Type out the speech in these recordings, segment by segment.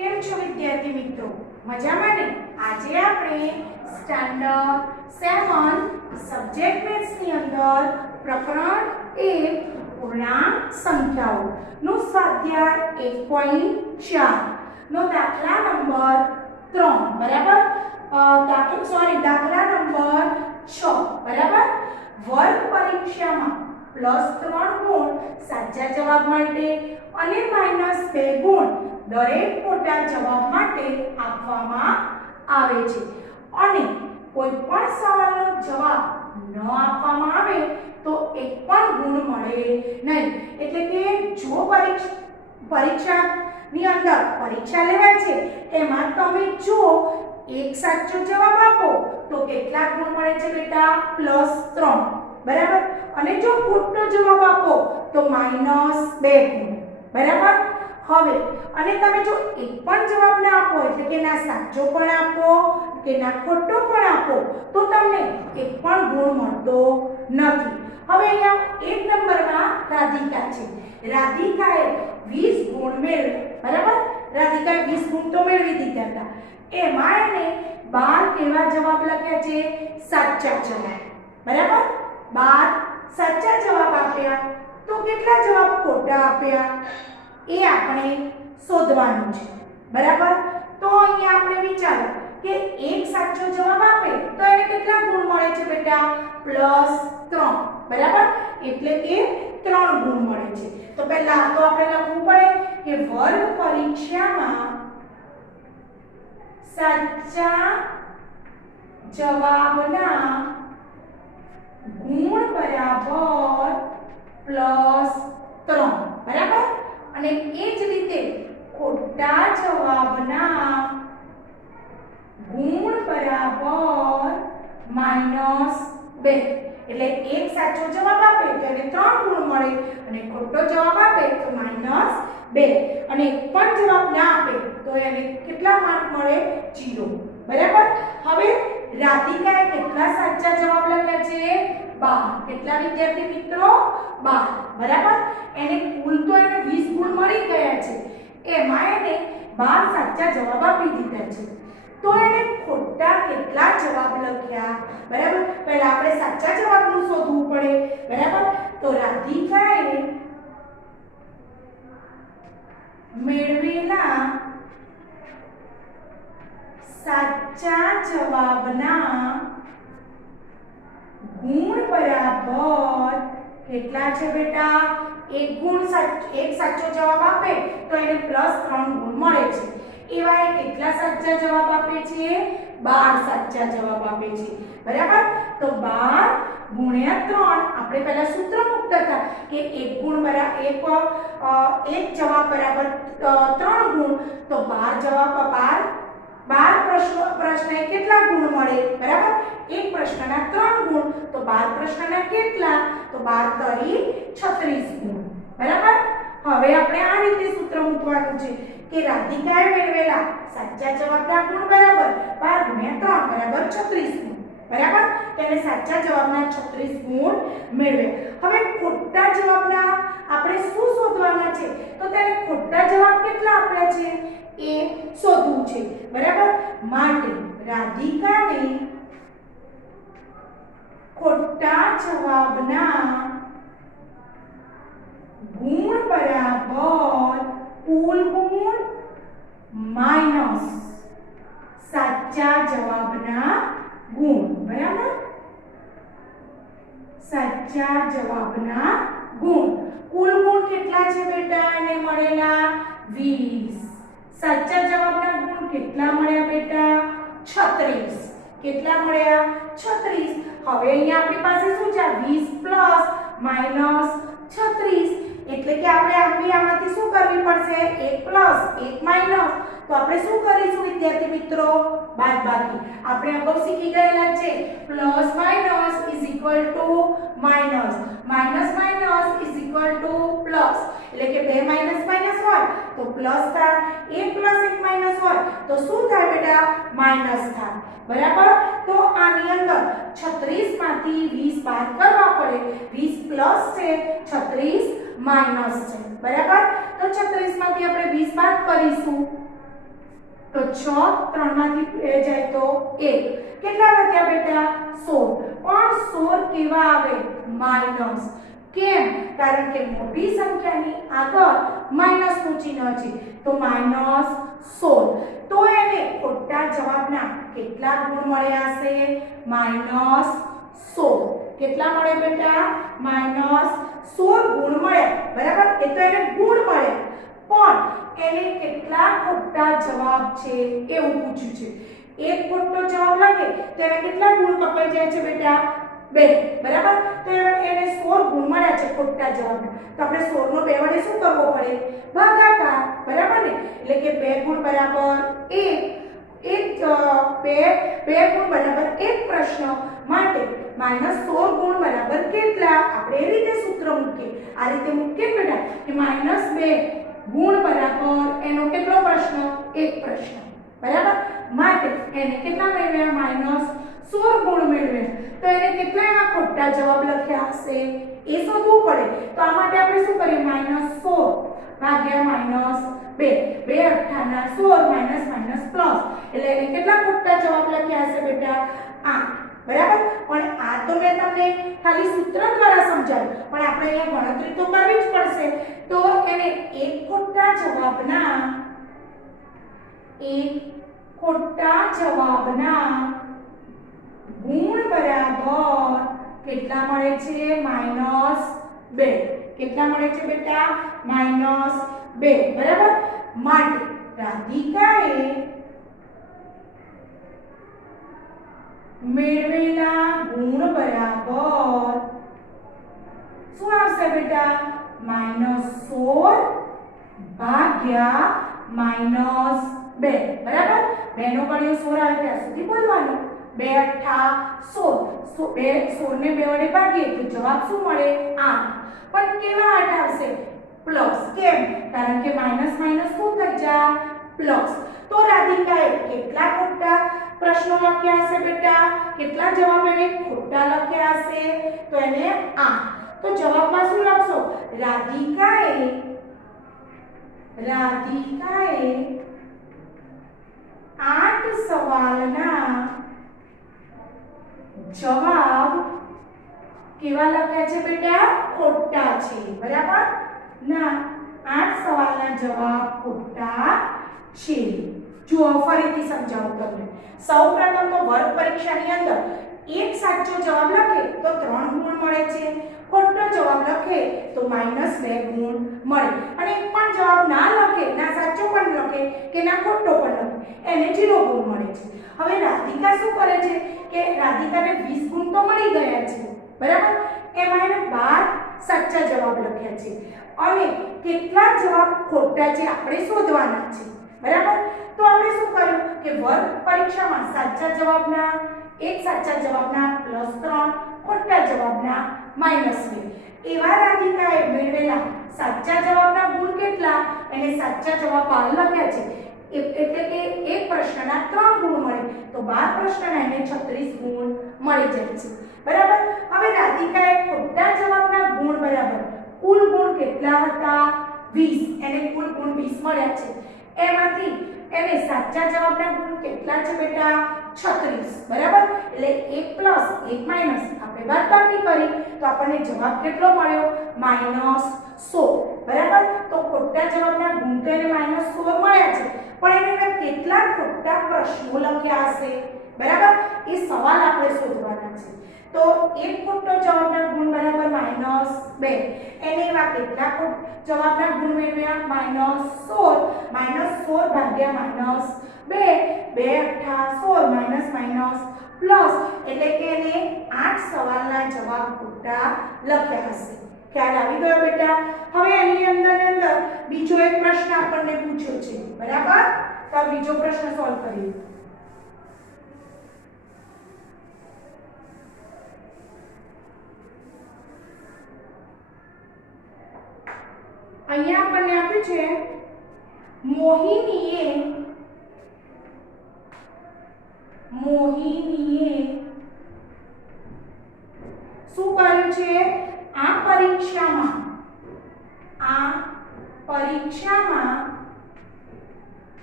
કેમ છો વિદ્યાર્થી મિત્રો? મજામાં ને? આજે આપણે સ્ટાન્ડર્ડ 7 સબ્જેક્ટ મેથ્સ ની અંદર પ્રકરણ 1 પૂર્ણાંક સંખ્યાઓ નો સ્વાધ્યાય 1.4 નો દાખલા નંબર 3 બરાબર દાખલા નંબર 6 બરાબર વર્ગ પરીક્ષામાં +3 ગુણ સાચા જવાબ માટે અને -2 ગુણ દરેક ખોટા જવાબ માટે આપવામાં આવે છે અને કોઈ પણ સવાલનો જવાબ ન આપવામાં આવે તો એક પણ ગુણ મળે નહીં। એટલે કે જો પરીક્ષાની અંદર પરીક્ષા લેવાય છે એમાં તમે જો એક સાચો જવાબ આપો તો કેટલા ગુણ મળે છે બેટા? +3 બરાબર। અને જો ખોટો જવાબ આપો તો -2 ગુણ બરાબર। હવે અને તમે જો એક પણ જવાબ ના આપો એટલે કે ના સાચો પણ આપો કે ના ખોટો પણ આપો તો તમને એક પણ ગુણ મળતો નથી। હવે અહીંયા 1 નંબરમાં રાધિકા છે। રાધિકાએ 20 ગુણ મેળવ્યા બરાબર। રાધિકાએ 20 ગુણ તો મેળવી દીધા હતા, એમાં એને 12 કેવા જવાબ લખ્યા છે? સાચા જવાબ બરાબર। 12 સાચા જવાબ આપ્યા તો કેટલા જવાબ ખોટા આપ્યા એ આપણે શોધવાનું છે બરાબર। તો અહીંયા આપણે વિચારો કે એક સાચો જવાબ આપે તો એને કેટલા ગુણ મળે છે બેટા? +3 બરાબર। એટલે કે 3 ગુણ મળે છે। તો પહેલા તો આપણે લખવું પડે કે વર્ગ પરીક્ષામાં સાચા જવાબના ગુણ બરાબર +3 બરાબર। અને એ જ રીતે ખોટા જવાબના ગુણ બરાબર -2 એટલે એક સાચો જવાબ આપે તો એને 3 ગુણ મળે અને ખોટો જવાબ આપે તો -2 અને એક પણ જવાબ ના આપે તો એને કેટલા માર્ક મળે? 0 બરાબર। હવે રાધિકાએ કેટલા સાચા જવાબ લખ્યા છે? 12 કેટલા વિદ્યાર્થી મિત્રો? 12 બરાબર। એને કુલ તો એને 20 ગુણ મળી ગયા છે, એમાં એને 12 સાચા જવાબ આપી દીધા છે, તો એને ખોટા કેટલા જવાબ લખ્યા બરાબર। પહેલા આપણે સાચા જવાબનું શોધવું પડે બરાબર। તો રાધિકાએ મેળવેલા સાચા જવાબના ગુણ બરાબર કેટલા છે બેટા? એક સાચો જવાબ આપે તો એને +3 ગુણ મળે છે, એવા એ કેટલા સાચા જવાબ આપે છે? 12 સાચા જવાબ આપે છે બરાબર। તો 12 ગુણ્યા 3 આપણે પહેલા સૂત્ર મૂકતા હતા કે એક જવાબ બરાબર 3 ગુણ, તો 12 પ્રશ્ને કેટલા ગુણ મળે બરાબર? એક પ્રશ્નના 3 ગુણ, તો 12 પ્રશ્નના કેટલા? તો 12 તરી 36 ગુણ બરાબર। હવે આપણે આ રીતે સૂત્ર મૂકવાનું છે કે રાધિકાએ મેળવેલા સાચા જવાબના ગુણ બરાબર 12 ગુણ્યા 3 બરાબર 36 ગુણ બરાબર। તેને સાચા જવાબના 36 ગુણ મેળવ્યા। હવે ખોટા જવાબના આપણે શું શોધવાના છે? તો તેને ખોટા જવાબ કેટલા આપ્યા છે એ શોધવું છે બરાબર। માટે રાધિકાને ખોટા જવાબના ગુણ બરાબર કુલ ગુણ માઈનસ સાચા જવાબના ગુણ બરાબર। સાચા જવાબના ગુણ કુલ ગુણ કેટલા છે બેટા? એને મળેલા 20। સાચા જવાબના ગુણ કેટલા મળ્યા બેટા? 36 કેટલા મળ્યા? 36। હવે અહીંયા આપણી પાસે શું છે? 20 + -36 એટલે કે આપણે આમાંથી શું કરવી પડશે? 1 + 1 - તો આપણે શું કરીશું વિદ્યાર્થી મિત્રો? બાદબાકી। આપણે અગાઉ શીખી ગયેલા છે +- = માઈનસ, -= એટલે કે 2 માઈનસ હોય તો પ્લસ થાય, 1 + 1 માઈનસ હોય તો શું થાય બેટા? માઈનસ થાય બરાબર। તો આની અંદર 36 માંથી 20 બાદ કરવા પડે, 20 પ્લસ છે, 36 માઈનસ છે બરાબર। તો 36 માંથી આપણે 20 બાદ કરીશું તો 6 3 માંથી 2 જાય તો 1 કેટલા વધ્યા બેટા 16 પણ 16 કેવા આવે માઈનસ કેમ કારણ કે મોટી સંખ્યાની આગળ માઈનસ નું ચિહ્ન છે તો -16 તો એને ખોટા જવાબના કેટલા ગુણ મળ્યા છે -16 કેટલા મળે બેટા -16 ગુણ મળે બરાબર એ તો એને ગુણ મળે પણ એને કેટલા ખોટા જવાબ છે એવું પૂછ્યું છે એક ખોટો જવાબ લાગે તો એને કેટલા ગુણ કપાઈ જાય છે બેટા 2 બરાબર તો એને 16 ગુણ મળ્યા છે ખોટા જવાબના તો આપણે 16 નો 2 વડે શું કરવો પડે ભાગાકાર બરાબર ને એટલે કે 2 ગુણ બરાબર 2 ગુણ બરાબર 1 પ્રશ્ન માટે -16 ગુણ બરાબર કેટલા આપણે એ રીતે સૂત્ર મૂકીએ આ રીતે મૂકીએ બેટા કે -2 ગુણ બરાબર એનો કેટલો પ્રશ્ન એક પ્રશ્ન બરાબર માટે એને કેટલા મેળવ્યા -16 ગુણ મેળવ્યા તો એને કેટલા એમાં ખોટા જવાબ લખ્યા હશે એ શોધવું પડે તો આ માટે આપણે શું કરીએ -16 ભાગ્યા -2 2 અઠ્ઠાના 16 પ્લસ એટલે એને કેટલા ખોટા જવાબ લખ્યા હશે બેટા 8 બરાબર પણ આ તો મેં તમને ખાલી સૂત્ર દ્વારા સમજાવ્યું પણ આપણે અહીંયા ગણતરી તો કરવી જ પડશે તો એને એક ખોટા જવાબના ગુણ બરાબર કેટલા મળે છે -2 કેટલા મળે છે બેટા -2 બરાબર માટે રાધિકાએ મેળવેલા ગુણ બરાબર શું આવશે બેટા -16 ભાગ્યા -2 બરાબર 2 નો ગણ્યો 16 આવે ત્યાં સુધી બોલવાનું 2 અઠ્ઠા 16 16 ને 2 વડે ભાગીએ તો જવાબ શું મળે 8 પણ કેવા 8 આવશે પ્લસ કેમ કારણ કે માઈનસ માઈનસ શું થઈ જાય પ્લસ તો રાધિકાએ કેટલા ખોટા પ્રશ્નો લખ્યા હશે બેટા કેટલા જવાબ એને ખોટા લખ્યા હશે તો એને 8 તો જવાબમાં શું લખશો રાધિકાએ 8 સવાલના જવાબ કેવા લખ્યા છે બેટા ખોટા છે બરાબર ના 8 સવાલના જવાબ ખોટા છે જો ફરીથી સમજાવું તમને સૌપ્રથમ તો વર્ગ પરીક્ષાની અંદર એક સાચો જવાબ લખે તો 3 ગુણ મળે છે ખોટો જવાબ લખે તો -2 ગુણ મળે અને એક પણ જવાબ ના લખે ના સાચો પણ લખે કે ના ખોટો પણ લખે એને 0 ગુણ મળે છે હવે રાધિકા શું કરે છે કે રાધિકાને 20 ગુણ તો મળી ગયા છે બરાબર એમાં એને 12 સાચા જવાબ લખ્યા છે અને કેટલા જવાબ ખોટા છે આપણે શોધવાના છે બરાબર તો આપણે શું કર્યું કે વર્ગ પરીક્ષામાં સાચા જવાબના એક સાચા જવાબના +3 ખોટા જવાબના -2 એવા રાધિકાએ મેળવેલા સાચા જવાબના ગુણ કેટલા એને સાચા જવાબ 12 લખ્યા છે એટલે કે એક પ્રશ્નના 3 ગુણ મળે તો 12 પ્રશ્નના એને 36 ગુણ મળી જાય છે બરાબર હવે રાધિકાએ ખોટા જવાબના ગુણ બરાબર કુલ ગુણ કેટલા હતા 20 એને કુલ ગુણ 20 મળ્યા છે એમાંથી એને સાચા જવાબના ગુણ કેટલા છે બેટા 36 બરાબર એટલે 1 + 1 - આપણે બાદબાકી કરી તો આપણને જવાબ કેટલો મળ્યો -16 બરાબર તો ખોટા જવાબના ગુણ તો એને -16 મળ્યા છે પણ એને કેટલા ખોટા પ્રશ્નો લખ્યા હશે બરાબર એ સવાલ આપણે શોધવાના છે તો એક ખોટો જવાબના ગુણ બરાબર -2 એને એવા કેટલા જવાબના ગુણ મેળવ્યા -16 ભાગ્યા -2 2 અઠ્ઠા 16 પ્લસ એટલે કે એને 8 સવાલના જવાબ ખોટા લખ્યા હશે ખ્યાલ આવી ગયો બેટા હવે એની અંદર બીજો એક પ્રશ્ન આપણને પૂછ્યો છે બરાબર તો બીજો પ્રશ્ન સોલ્વ કરીએ અહીંયા આપણને આપ્યું છે મોહિનીએ શું કર્યું છે આ પરીક્ષામાં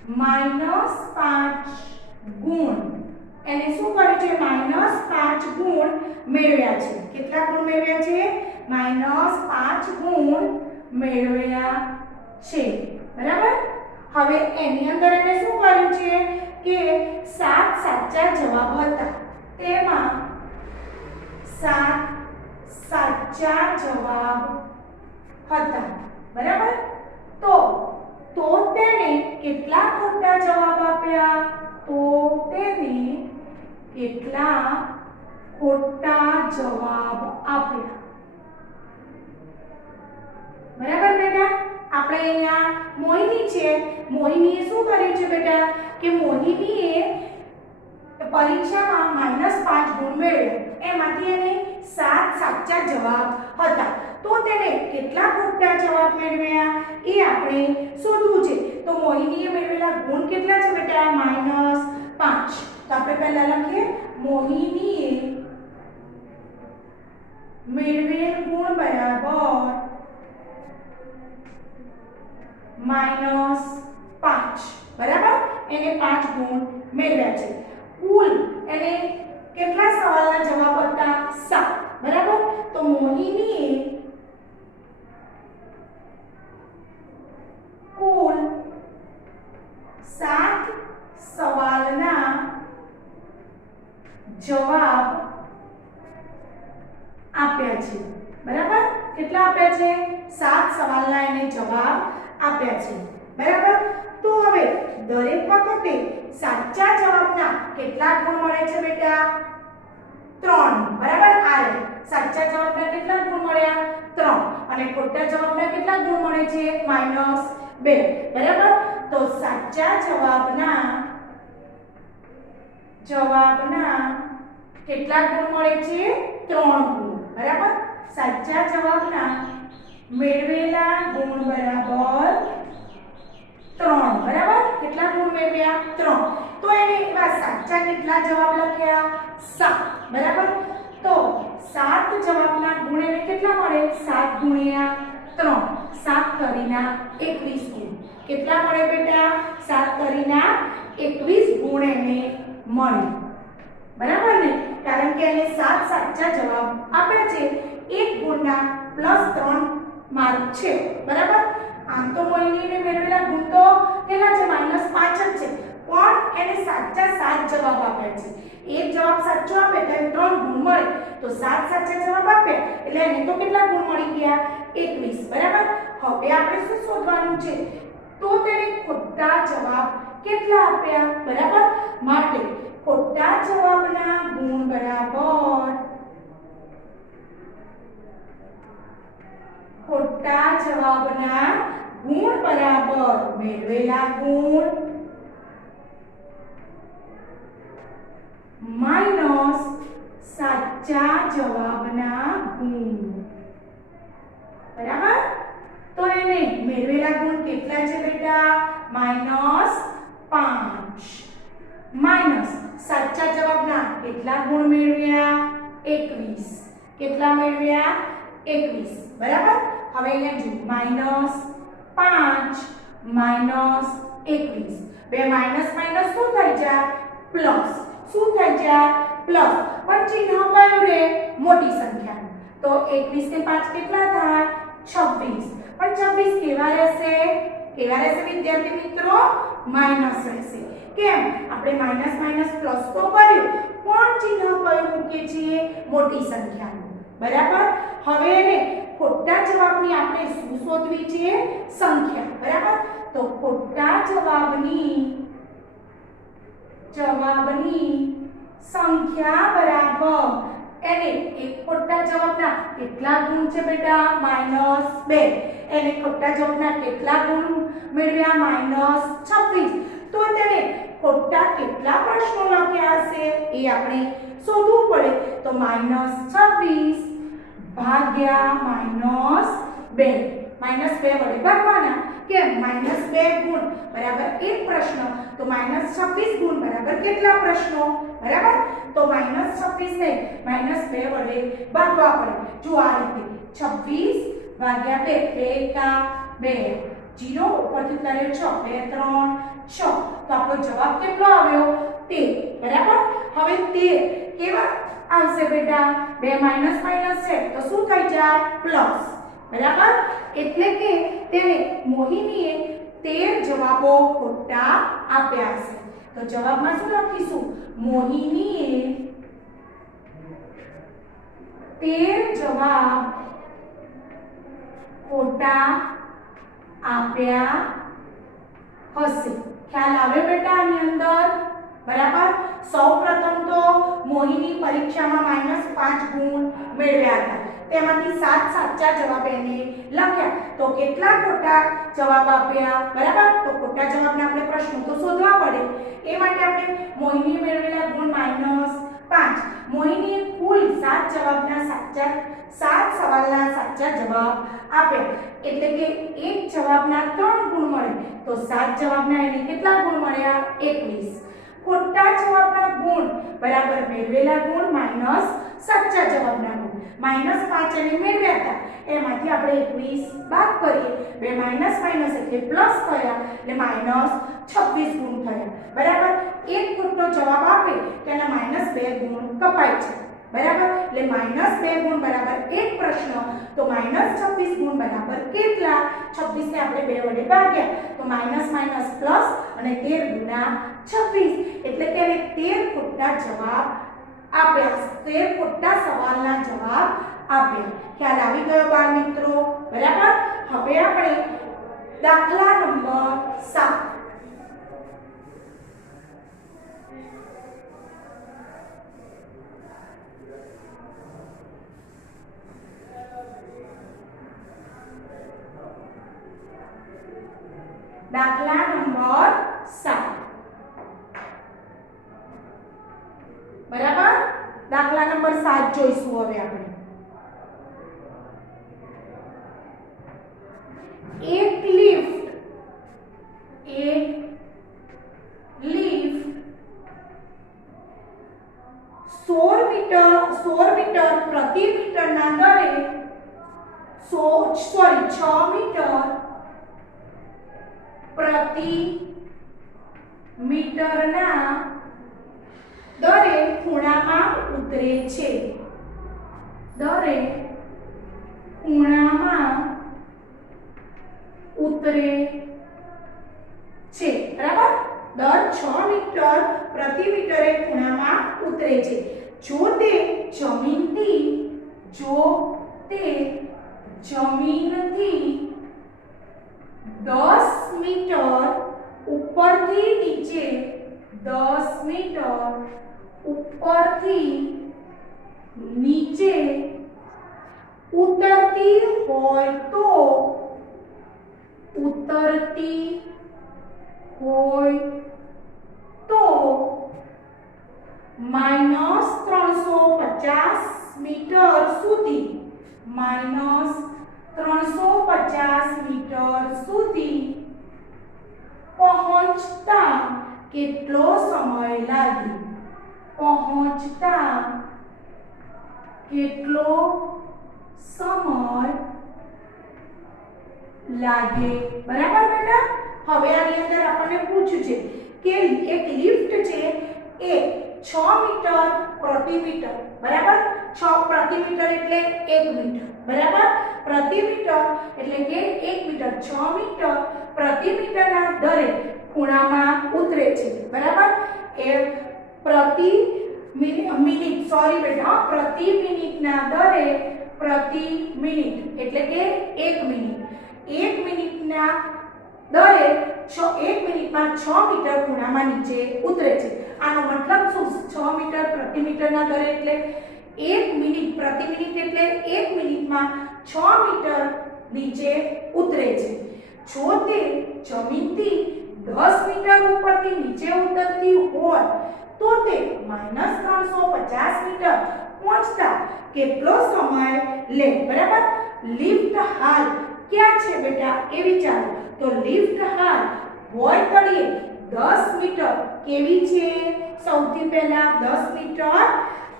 -5 ગુણ એને શું કર્યું છે -5 ગુણ મેળવ્યા છે કેટલા ગુણ મેળવ્યા છે -5 ગુણ મેળવ્યા છે બરાબર હવે એની અંદર એને શું કર્યું છે કે 7 સાચા જવાબ હતા તેમાં 7 સાચા જવાબ હતા બરાબર તો તેને કેટલા ખોટા જવાબ આપ્યા તો તેને કેટલા ખોટા જવાબ આપ્યા બરાબર બેટા આપણે અહીંયા મોહિની છે મોહિનીએ શું કર્યું છે બેટા કે મોહિનીએ પરીક્ષામાં -5 ગુણ મેળવ્યા એમાંથી એને 7 સાચા જવાબ હતા તો તેને કેટલા ખોટા જવાબ મેળવ્યા એ આપણે શોધવું છે તો મોહિનીએ મેળવેલા ગુણ કેટલા છે બેટા -5 તો આપણે પહેલા લખીએ મોહિનીએ મેળવેલ ગુણ બરાબર -5 બરાબર એને 5 ગુણ મેળવ્યા છે કુલ એને કેટલા સવાલના જવાબ હતા 7 બરાબર તો મોહિનીએ કુલ 7 સવાલના જવાબ આપ્યા છે બરાબર કેટલા આપ્યા છે 7 સવાલના એને જવાબ આપ્યા છે બરાબર તો હવે દરેક વખતે સાચા જવાબના કેટલા ગુણ મળે છે બેટા 3 બરાબર આ સાચા જવાબના કેટલા ગુણ મળ્યા 3 અને ખોટા જવાબના કેટલા ગુણ મળે છે -2 બરાબર તો સાચા જવાબના કેટલા ગુણ મળે છે 3 ગુણ બરાબર સાચા જવાબના મેળવેલા ગુણ બરાબર 3 બરાબર કેટલા ગુણ મેળવ્યા 3 તો એને એવા સાચા કેટલા જવાબ લખ્યા 7 બરાબર તો 7 જવાબના ગુણ એને કેટલા મળે 7 ગુણ્યા 3 7 કરીના 21 ગુણ કેટલા મળે બેટા 7 કરીના 21 ગુણ એને મળે બરાબર ને કારણ કે એને 7 સાચા જવાબ આપ્યા છે એક ગુણના +3 માર્ક છે બરાબર આમ તો મોહિનીને મેળવેલા ગુણ તો કેટલા છે -5 જ છે પણ એને સાચા 7 જવાબ આપ્યા છે એક જવાબ સાચો આપે તો 3 ગુણ મળે તો 7 સાચા જવાબ આપ્યા એટલે એને તો કેટલા ગુણ મળી ગયા 21 બરાબર હવે આપણે શું શોધવાનું છે તો તેને ખોટા જવાબ કેટલા આપ્યા બરાબર માટે ખોટા જવાબના ગુણ બરાબર ખોટા જવાબના ગુણ બરાબર મેળવેલા ગુણ માઈનસ સાચા જવાબના ગુણ બરાબર તો એને મેળવેલા ગુણ કેટલા છે બેટા -5 માઈનસ સાચા જવાબના કેટલા ગુણ મેળવ્યા 21 કેટલા મેળવ્યા 21 બરાબર હવે અહીંયા જો -5 -21 બે માઈનસ માઈનસ શું થઈ જાય પ્લસ શું થઈ જાય પ્લસ પણ ચિહ્ન કયું રે મોટી સંખ્યાનું તો 21 ને 5 કેટલા થાય 26 પણ 26 કેવા રહેશે વિદ્યાર્થી મિત્રો માઈનસ રહેશે કેમ આપણે માઈનસ માઈનસ પ્લસ તો કર્યું પણ ચિહ્ન કયું મૂકીએ છીએ મોટી સંખ્યાનું બરાબર હવે એને ખોટા જવાબની આપણે શું શોધવી છે સંખ્યા બરાબર તો ખોટા જવાબની સંખ્યા બરાબર એને એક ખોટા જવાબના કેટલા ગુણ છે બેટા -2 એને ખોટા જવાબના કેટલા ગુણ મેળવ્યા -26 તો તેને ખોટા કેટલા પ્રશ્નો લખ્યા હશે એ આપણે શોધવું પડે તો -26 ભાગ્યા -2 -2 વડે ભાગવાના કેમ -2 ગુણ બરાબર એક પ્રશ્ન તો -26 ગુણ બરાબર કેટલા પ્રશ્નો બરાબર તો -26 ને -2 વડે ભાગવા પડે જો આ રીતે 26 ભાગ્યા 2 2 એકા 2 0 ઉપરથી ઉતાર્યો 6 2 3 6 તો આપણો જવાબ કેટલો આવ્યો 13 બરાબર હવે 13 કેવા આવશે બેટા 2 માઈનસ માઈનસ છે તો શું થઈ જાય પ્લસ બરાબર એટલે કે તેને મોહિનીએ 13 જવાબો ખોટા આપ્યા છે તો જવાબમાં શું લખીશું મોહિનીએ 13 જવાબ ખોટા આપ્યા હશે ખ્યાલ આવે બેટા આની અંદર બરાબર સૌપ્રથમ તો મોહિની પરીક્ષામાં -5 ગુણ મેળવ્યા હતા તેમાંથી 7 સાચા જવાબ એને લખ્યા તો કેટલા ખોટા જવાબ આપ્યા બરાબર તો ખોટા જવાબના આપણે પ્રશ્નો તો શોધવા પડે એ માટે આપણે મોહિનીએ મેળવેલા ગુણ -5 મોહિનીએ કુલ 7 જવાબના સાચા 7 સવાલના સાચા જવાબ આપ્યા એટલે કે એક જવાબના 3 ગુણ મળે તો 7 જવાબના એને કેટલા ગુણ મળ્યા 21 ખોટા જવાબના ગુણ બરાબર મેળવેલા ગુણ માઈનસ સાચા જવાબના ગુણ -5 એને મેળવ્યા હતા એમાંથી આપણે 21 બાદ કરીએ બે માઈનસ માઈનસ એટલે પ્લસ થયા એટલે -26 ગુણ થયા બરાબર એક ખોટો જવાબ આપે તેના -2 ગુણ કપાય છે બરાબર એટલે -2 ગુણ બરાબર એક પ્રશ્ન તો -26 ગુણ બરાબર કેટલા 26 ને આપણે 2 વડે ભાગ્યા તો માઈનસ માઈનસ પ્લસ અને 13 ગુણ્યા 26 એટલે કે 13 ખોટા જવાબ આપ્યા 13 ખોટા સવાલના જવાબ આપ્યા ખ્યાલ આવી ગયો બાળ મિત્રો બરાબર હવે આપણે દાખલા નંબર 7 દાખલા નંબર 7 બરાબર દાખલા નંબર 7 જોઈશું હવે આપણે એક લિફ્ટ 16 મીટર પ્રતિ મીટરના દરે 6 મીટર પ્રતિ મીટરના દરે ખૂણામાં ઉતરે છે દરે ખૂણામાં ઉતરે છે બરાબર દર 6 મીટર પ્રતિ મીટરે ખૂણામાં ઉતરે છે જો તે જમીનથી 10 મીટર ઉપરથી નીચે 10 મીટર ઉપરથી નીચે ઉતરતી હોય તો -350 મીટર સુધી પહોંચતા કેટલો સમય લાગે બરાબર બેટા હવે આની અંદર આપણને પૂછ્યું છે કે એક લિફ્ટ છે એ 6 મીટર પ્રતિ મીટર બરાબર 6 પ્રતિ મીટર એટલે 1 મીટર બરાબર પ્રતિ મીટર એટલે કે 1 મીટર 6 મીટર પ્રતિ મીટરના દરે ખૂણામાં ઉતરે છે બરાબર એ પ્રતિ મિનિટ સોરી બેટા પ્રતિ મિનિટના દરે પ્રતિ મિનિટ એટલે કે 1 મિનિટ 1 મિનિટના દરે 1 મિનિટમાં 6 મીટર ખૂણામાં નીચે ઉતરે છે આનો મતલબ શું 6 મીટર પ્રતિ મીટરના દરે એટલે 1 મિનિટ પ્રતિ મિનિટ એટલે 1 મિનિટમાં 6 મીટર નીચે ઉતરે છે જો તે જમીનથી 10 મીટર ઉપરથી નીચે ઉતરતી હોય તો તે -350 મીટર પહોંચતા કેટલો સમય લે બરાબર લિફ્ટ હાલ ક્યાં છે બેટા એ વિચારો તો લિફ્ટ હાલ હોય તળિયે 10 મીટર કેવી છે સૌથી પહેલા 10 મીટર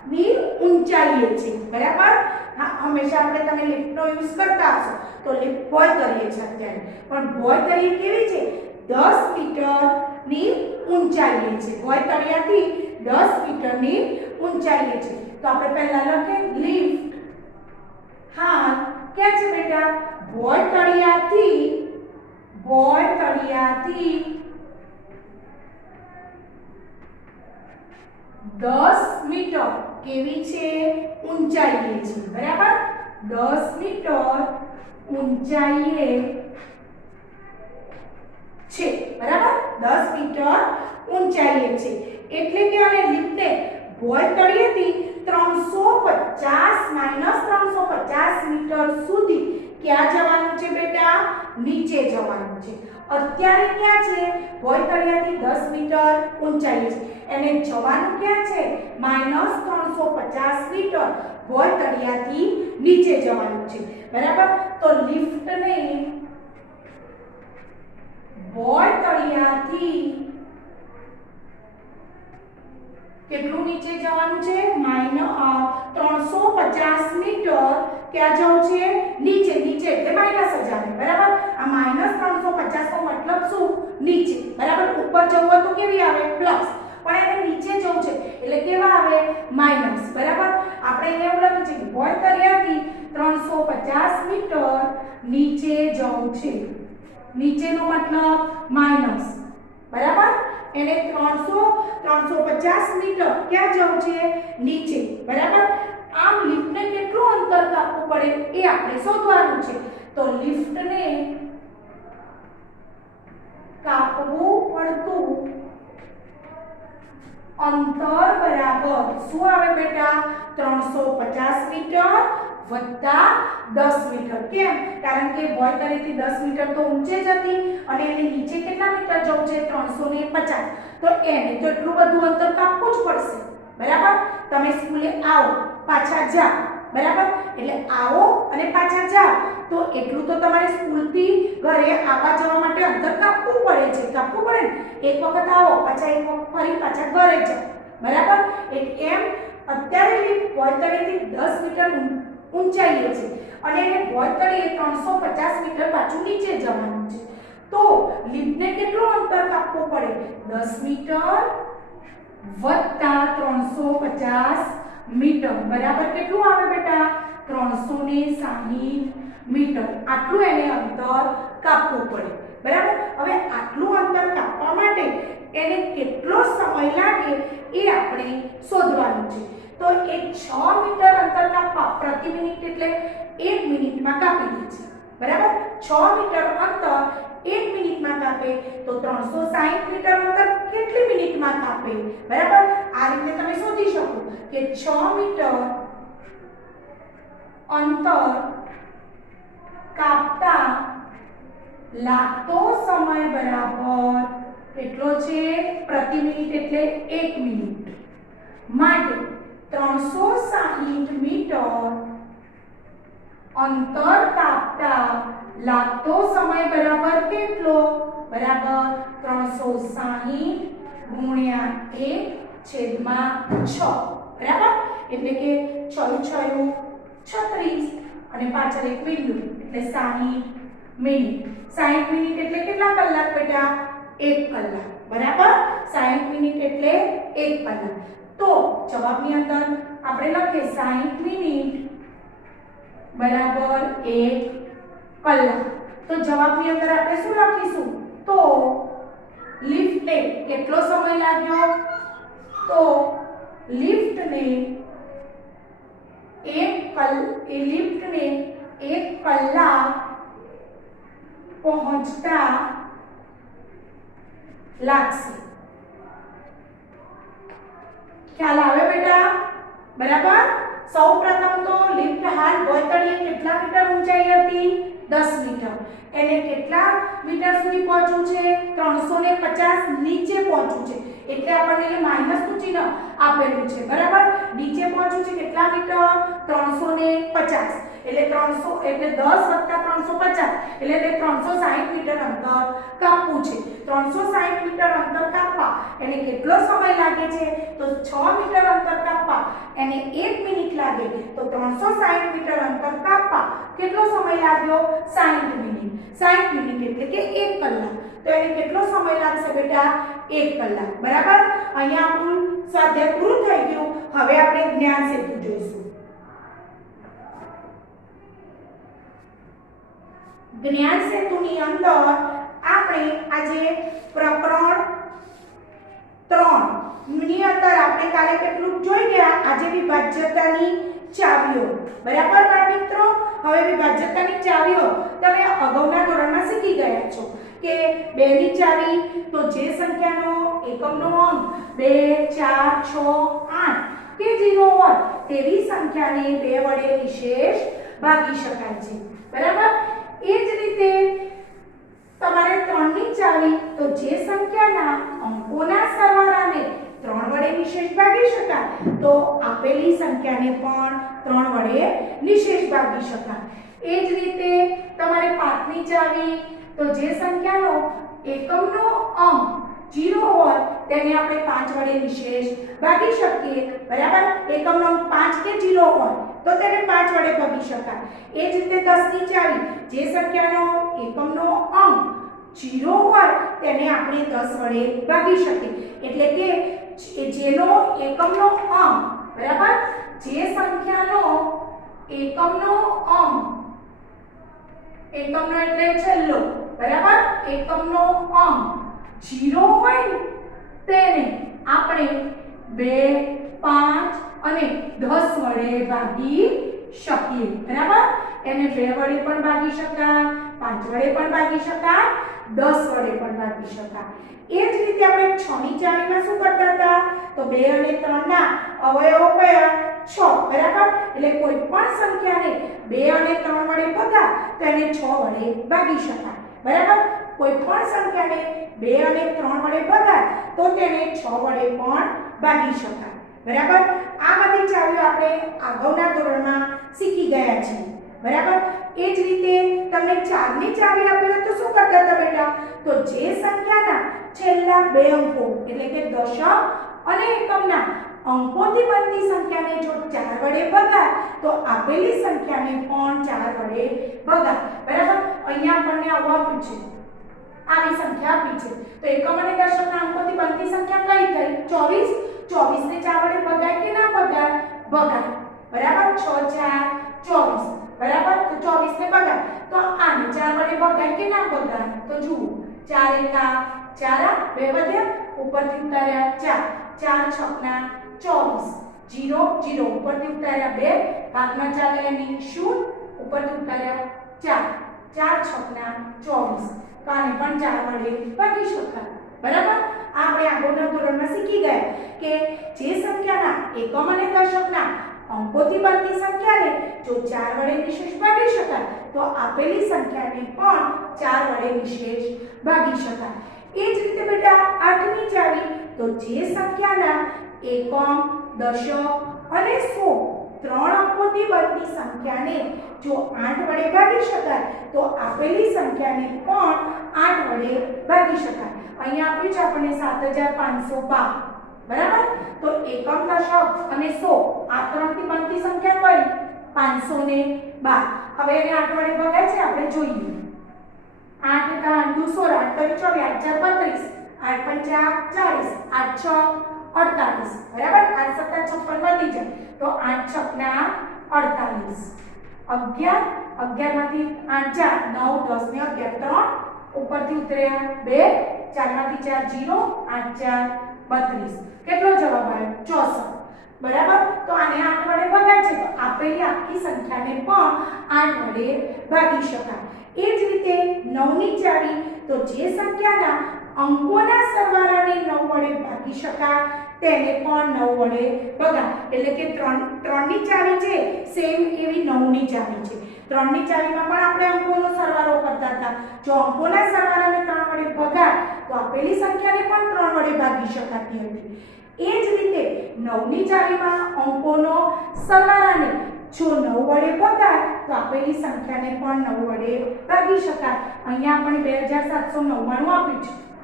ની ઊંચાઈએ છે બરાબર હા હંમેશા આપણે તમે લિફ્ટનો યુઝ કરતા હશો તો લિફ્ટ બોય કરીએ છીએ અત્યારે પણ બોય તળિયે કેવી છે 10 મીટરની ઊંચાઈએ છે બોય તળિયાથી 10 મીટરની ઊંચાઈએ છે તો આપણે પહેલા લખીએ લિફ્ટ હા ક્યાં છે બેટા બોય તળિયાથી 10 મીટર કેવી છે ઊંચાઈએ છે બરાબર 10 મીટર ઊંચાઈએ છે બરાબર 10 મીટર ઊંચાઈએ છે એટલે કે આને લિફ્ટને બોય તળિયેથી 350 મીટર સુધી ક્યાં જવાનું છે બેટા નીચે જવાનું છે અત્યારે ક્યાં છે બોય તળિયાથી 10 મીટર ઊંચાઈએ છે એને જવાનું ક્યાં છે -350 મીટર બોય તળિયાથી નીચે જવાનું છે બરાબર તો લિફ્ટને બોય તળિયાથી કેટલું નીચે જવાનું છે 350 મીટર ક્યાં જવું છે નીચે નીચે એટલે માઈનસ જ આવે બરાબર આ -350 નો મતલબ શું નીચે બરાબર ઉપર જવું હોય તો કેવી આવે પ્લસ પણ એને નીચે જવું છે એટલે કેવા આવે માઈનસ બરાબર આપણે એને એવું લખ્યું છે કે બોય તળિયાથી 350 મીટર નીચે જવું છે નીચેનો મતલબ માઈનસ બરાબર એને 350 મીટર ક્યાં જવું છે નીચે બરાબર આમ લિફ્ટને કેટલું અંતર કાપવું પડે એ આપણે શોધવાનું છે તો લિફ્ટને કાપવું પડતું અંતર બરાબર શું આવે બેટા 350 મીટર વત્તા 10 મીટર કેમ કારણ કે બોય તળિયેથી 10 મીટર તો ઊંચે જ હતી અને એને નીચે કેટલા મીટર જવું છે 350 તો એને તો એટલું બધું અંતર કાપવું જ પડશે બરાબર તમે સ્કૂલે આવો પાછા જાઓ બરાબર એટલે આવો અને પાછા જાઓ તો એટલું તો તમારે સ્કૂલથી ઘરે આવવા જવા માટે અંતર કાપવું પડે છે કાપવું પડે ને એક વખત આવો પાછા એક વખત ફરી પાછા ઘરે જાઓ બરાબર એમ અત્યારે લિફ્ટ બોય તળિયેથી 10 મીટર ઊંચાઈએ છે અને એને બોય તળિયે 350 મીટર પાછું નીચે જવાનું છે તો લિફ્ટને કેટલું અંતર કાપવું પડે 10 મીટર વત્તા 350 મીટર બરાબર કેટલું આવે બેટા 360 મીટર આટલું એને અંતર કાપવું પડે બરાબર હવે આટલું અંતર કાપવા માટે એને કેટલો સમય લાગે એ આપણે શોધવાનું છે તો એ 6 મીટર અંતર કાપવા પ્રતિ મિનિટ એટલે 1 મિનિટમાં કાપી દે છે બરાબર 6 મીટર અંતર 1 મિનિટમાં કાપે તો 360 મીટર અંતર કેટલી મિનિટમાં કાપે બરાબર આ રીતે તમે શોધી શકો કે 6 મીટર અંતર કાપતા લાગતો સમય બરાબર કેટલો છે પ્રતિ મિનિટ એટલે 1 મિનિટ માટે 360 મીટર અંતર કાપતા લાગતો સમય બરાબર કેટલો બરાબર 360 ગુણ્યા 1/6 બરાબર એટલે કે 6 36 અને પાછળ એક બિંદુ એટલે 60 મિનિટ 60 મિનિટ એટલે કેટલા કલાક બેટા 1 કલાક બરાબર 60 મિનિટ એટલે 1 કલાક તો જવાબની અંદર આપણે લખીએ 60 મિનિટ બરાબર 1 કલાક તો જવાબની અંદર આપણે શું લખીશું તો લિફ્ટને કેટલો સમય લાગ્યો તો લિફ્ટને 1 કલાક પહોંચતા લાગશે ખ્યાલ આવે બેટા બરાબર સૌપ્રથમ તો લિફ્ટ હાલ બોય તળિયે કેટલા મીટર ઊંચાઈ હતી 10 મીટર એને કેટલા મીટર સુધી પહોંચવું છે 350 નીચે પહોંચવું છે એટલે આપણને માઈનસ નું ચિહ્ન આપેલું છે બરાબર નીચે પહોંચવું છે કેટલા મીટર 350 એટલે 300 એટલે 10 વત્તા 350 એટલે તે 360 મીટર અંતર કાપવું છે 360 મીટર અંતર કાપવા એને કેટલો સમય લાગે છે તો 6 મીટર અંતર કાપવા એને 1 મિનિટ લાગે તો 360 મીટર અંતર કાપવા કેટલો સમય લાગ્યો 60 મિનિટ 60 મિનિટ એટલે કે 1 કલાક તો એને કેટલો સમય લાગશે બેટા 1 કલાક બરાબર અહીંયા આપણું સ્વાધ્યાય પૂરું થઈ ગયું હવે આપણે જ્ઞાન સેતુ જોઈશું જ્ઞાન સેતુની અંદર આપણે આજે પ્રકરણ 3 ની અંદર આપણે કાલે કેટલું જોઈ ગયા આજે વિભાજ્યતાની ચાવીઓ બરાબર બાળ મિત્રો હવે વિભાજ્યતાની ચાવીઓ તમે અગાઉના ધોરણમાં શીખી ગયા છો કે 2 ની ચાવી તો જે સંખ્યાનો એકમનો અંક 2 4 6 8 કે 0 હોય તેવી સંખ્યાને 2 વડે નિશેષ ભાગી શકાય છે બરાબર એ જ રીતે તમારે 3 ની ચાવી તો જે સંખ્યાના અંકોના સરવાળાને 3 વડે નિશેષ ભાગી શકાય તો આપેલી સંખ્યાને પણ 3 વડે નિશેષ ભાગી શકાય એ જ રીતે તમારે 5 ની ચાવી તો જે સંખ્યાનો એકમનો અંક 0 હોય તેને આપણે 5 વડે નિશેષ ભાગી શકીએ બરાબર એકમનો અંક 5 કે 0 હોય તો તેને 5 વડે ભાગી શકાય એ જ રીતે 10 ની ચાવી જે સંખ્યાનો એકમનો અંક 0 હોય તેને આપણે 10 વડે ભાગી શકીએ એટલે કે જેનો એકમનો અંક બરાબર જે સંખ્યાનો એકમનો અંક એકમનો એટલે છેલ્લો બરાબર એકમનો અંક 0 હોય તેને આપણે 2 5 અને 10 વડે ભાગી શકીએ બરાબર એને 2 વડે પણ ભાગી શકાય 5 વડે પણ ભાગી શકાય 10 વડે પણ ભાગી શકાય એ જ રીતે આપણે 6 ની ચાવીમાં શું કરતા હતા તો 2 અને 3 ના અવયવો કયા 6 બરાબર એટલે કોઈ પણ સંખ્યાને 2 અને 3 વડે ભગાય તો એને 6 વડે ભાગી શકાય બરાબર કોઈ પણ સંખ્યાને 2 અને 3 વડે ભગાય તો તેને 6 વડે પણ ભાગી શકાય બરાબર આ બધી ચાવીઓ આપણે અગાઉના ધોરણમાં શીખી ગયા છીએ બરાબર એ જ રીતે તમને 4 ની ચાવી આપી હોય તો શું કરતા હતા બેટા તો જે સંખ્યાના છેલ્લા 2 અંકો એટલે કે દશક અને એકમના અંકોથી બનતી સંખ્યાને જો 4 વડે ભગાય તો આપેલી સંખ્યાને પણ 4 વડે ભગાય બરાબર અહીંયા આપણને આવું આપ્યું છે આવી સંખ્યા આપી છે તો એકમ અને દશકના અંકોથી બનતી સંખ્યા કઈ થઈ 24 ને 4 વડે ભગાય કે ના ભગાય ભગાય બરાબર 6 4 24 બરાબર તો 24 ને ભગાય તો આને 4 વડે ભગાય કે ના ભગાય તો જુઓ 4 એકા 4 2 વધ્યા ઉપરથી ઉતાર્યા 4 4 6 24 0 0 ઉપરથી ઉતાર્યા 2 ભાગમાં ચાલે એની 0 ઉપરથી ઉતાર્યા 4 4 6 24 તો આને પણ 4 વડે ભાગી શકાય બરાબર આપણે આગળના ધોરણમાં શીખી ગયા કે જે સંખ્યાના એકમ અને દશકના અંકોથી બનતી સંખ્યાને જો 4 વડે નિશેષ ભાગી શકાય તો આપેલી સંખ્યાને પણ 4 વડે નિશેષ ભાગી શકાય એ જ રીતે બેટા 8 ની ચાવી તો જે સંખ્યાના એકમ દશક અને 100 3 અંકોથી બનતી સંખ્યાને જો 8 વડે ભાગી શકાય તો આપેલી સંખ્યાને પણ 8 વડે ભાગી શકાય અહીંયા આપ્યું છે આપણને 7512 બરાબર તો એકમ દશક અને 100 આ ત્રણથી બનતી સંખ્યા કઈ 512 હવે એને 8 વડે ભગાય છે આપણે જોઈએ 8 એકા 8 2 16 8 24 8 4 32 8 5 40 8 6 48 બરાબર 8 7 56 વધી જાય તો 8 6 48 11 11 માંથી 8 4 9 10 ને 11 3 ઉપરથી ઉતર્યા 2 4 માંથી 4 0 8 4 32 કેટલો જવાબ આવ્યો 64 બરાબર તો આને 8 વડે ભગાય છે તો આપેલી આખી સંખ્યાને પણ 8 વડે ભાગી શકાય એ જ રીતે 9 ની ચાવી તો જે સંખ્યાના અંકોના સરવાળાને 9 વડે ભાગી શકાય તેને પણ 9 વડે ભગાય એટલે કે 3 ની ચાવી છે સેમ એવી 9 ની ચાવી છે 3 ની ચાવીમાં પણ આપણે અંકોનો સરવાળો કરતા હતા જો અંકોના સરવાળાને 3 વડે ભગાય તો આપેલી સંખ્યાને પણ 3 વડે ભાગી શકાતી હતી એ જ રીતે 9 ની ચાવીમાં અંકોનો સરવાળાને જો 9 વડે ભગાય તો આપેલી સંખ્યાને પણ 9 વડે ભાગી શકાય અહીંયા આપણે 2799 આપ્યું છે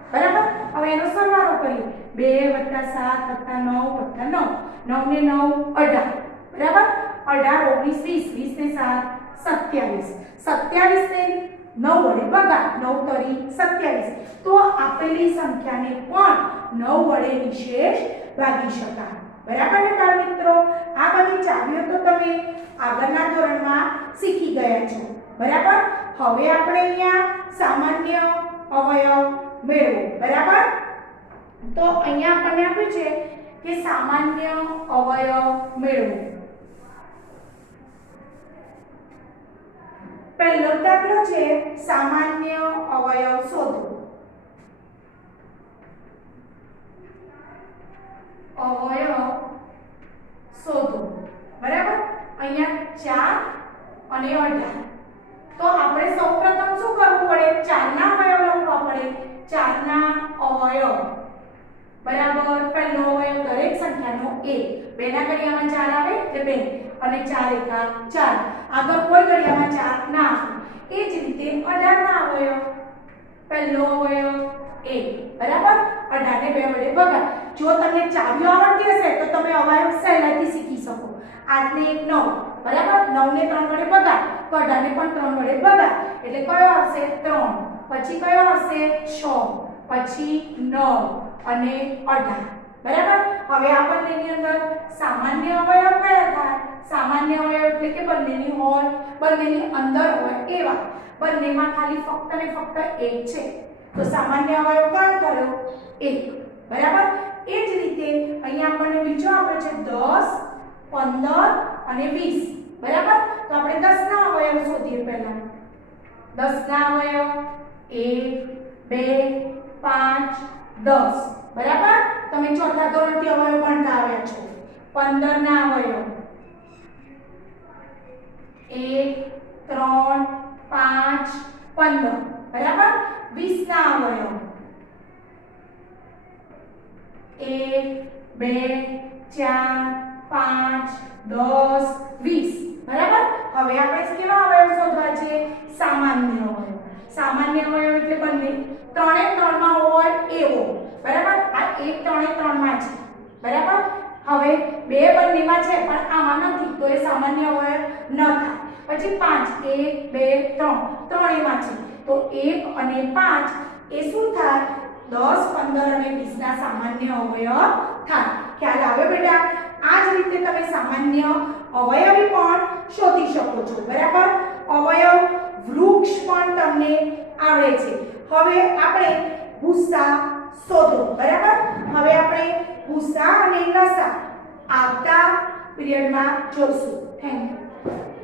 બરાબર. હવે એનો સરવાળો કરીએ. 2 + 7 + 9 + 9. 9 ને 9 18. બરાબર. 18 19 20 20 ને 7 27. 27 ને 9 વડે ભાગાય. 9 તરી 27. તો આપેલી સંખ્યાને પણ 9 વડે નિશેષ ભાગી શકાય. બરાબર ને બાળ મિત્રો? આ બધી ચાવીઓ તો તમે આગળના ધોરણમાં શીખી ગયા છો. બરાબર. હવે આપણે અહીંયા સામાન્ય અવયવ મેળવો. બરાબર. તો અહીંયા આપણને આપ્યું છે કે સામાન્ય અવયવ મેળવો. પહેલો દાખલો છે સામાન્ય અવયવ શોધો. અવયવ શોધો. બરાબર. અહીંયા 4 અને 18. તો આપણે સૌપ્રથમ શું કરવું પડે? 4 ના અવયવ લખવા પડે. 4 ના અવયવ બરાબર. પહેલો અવયવ દરેક સંખ્યાનો 1. 2 ના ઘડિયામાં 4 આવે એટલે 2 અને 4 એકા 4. આગળ કોઈ ઘડિયામાં 4 ના આવે. એ જ રીતે 18 ના અવયવ. પહેલો અવયવ 1. બરાબર. 18 ને 2 વડે ભાગાય. જો તમને ચાવીઓ આવડતી હશે તો તમે અવયવ સહેલાઈથી શીખી શકો. 8 ને 1 9. બરાબર. 9 ને 3 વડે ભાગાય તો 18 ને પણ 3 વડે ભાગાય. એટલે કયો આવશે? 3. પછી કયો આવશે? 6. પછી 9 અને 18. બરાબર. હવે આ બંનેની અંદર સામાન્ય અવયવ કયા થાય? સામાન્ય અવયવ એટલે કે બંનેની હોય, બંનેની અંદર હોય એવા. બંનેમાં ખાલી ફક્ત ને ફક્ત 1 છે. તો સામાન્ય અવયવ કયો થયો? 1. બરાબર. એ જ રીતે અહીંયા આપણને બીજો આપે છે 10, 15 અને 20. બરાબર. તો આપણે 10 ના અવયવ શોધીએ પહેલા. 10 ના અવયવ 1 2 5 10. બરાબર. તમે ચોથા ધોરણથી અવયવ ભણતા આવ્યા છો. 15 ના અવયવ 1 3 5 15. બરાબર. 20 ના અવયવ 1 2 4 5 10 20. બરાબર. હવે આપણે કેવા અવયવ શોધવા છે? સામાન્ય અવયવ. સામાન્ય અવયવ એટલે બંને ત્રણે ત્રણમાં હોય એવો. બરાબર. આ 1 3 એ 3 માં છે. બરાબર. હવે 2 બંનેમાં છે પણ આમાં નથી તો એ સામાન્ય અવયવ ન થાય. પછી 5 1 2 3 ત્રણેયમાં છે તો 1 અને 5 એ શું થાય? 10 15 અને 20 ના સામાન્ય અવયવ થાય. ખ્યાલ આવે બેટા? આ જ રીતે તમે સામાન્ય અવયવી પણ શોધી શકો છો. બરાબર. અવયવ વૃક્ષ પણ તમને આવડે છે. હવે આપણે ભૂસા શોધો. બરાબર. હવે આપણે ભૂસા અને લસા આવતા પીરિયડમાં જોઈશું. Thank you.